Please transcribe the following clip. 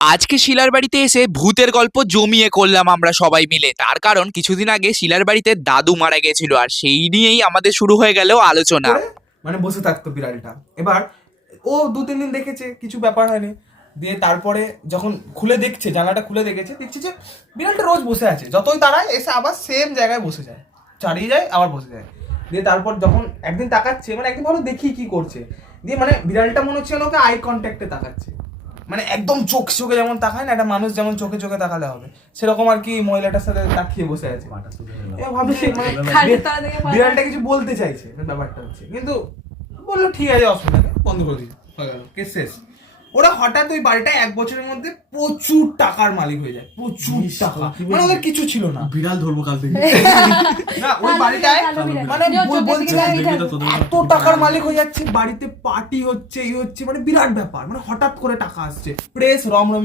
আজকে শিলার বাড়িতে এসে ভূতের গল্প জমিয়ে করলাম আমরা সবাই মিলে। তার কারণ কিছুদিন আগে শিলার বাড়িতে দাদু মারা গেছিল, আর সেই নিয়েই আমাদের শুরু হয়ে গেল আলোচনা। করে মানে বসে থাকতো বিড়ালটা। এবার ও 2-3 দিন দেখেছে, কিছু ব্যাপার হয়নি। দিয়ে তারপরে যখন খুলে দেখছে, জানলাটা খুলে দেখছে যে বিড়ালটা রোজ বসে আছে, যতই তাড়ায় এসে আবার সেম জায়গায় বসে যায়, চালিয়ে যায় আবার বসে যায়। দিয়ে তারপর যখন একদিন তাকাচ্ছে, মানে একদিন ভালো দেখি কি করছে, দিয়ে মানে বিড়ালটা মনে হচ্ছে ওকে আই কন্ট্যাক্টে তাকাচ্ছে, মানে একদম চোখ চোখে যেমন তাকায় না একটা মানুষ, যেমন চোখে চোখে তাকালে হবে সেরকম আর কি মহিলাটার সাথে তাকিয়ে বসে আছে। এবার ভাবছি মানে বিড়ালটা কিছু বলতে চাইছে, ব্যাপারটা হচ্ছে, কিন্তু বললো ঠিক আছে অসুবিধা নেই, বন্ধ করে দিই, হয়ে গেল, কেস শেষ। ওরা হঠাৎ ওই বাড়িটা 1 বছরের মধ্যে প্রচুর টাকার মালিক হয়ে যায়, প্রচুর টাকা, মানে ওদের কিছু ছিল না। বিড়াল ধরবো কাল থেকে না ওই বাড়িটায় মানে বলছে এত টাকার মালিক হয়ে যাচ্ছে, বাড়িতে পার্টি হচ্ছে, এই হচ্ছে, মানে বিরাট ব্যাপার, মানে হঠাৎ করে টাকা আসছে, প্রেস রমরমি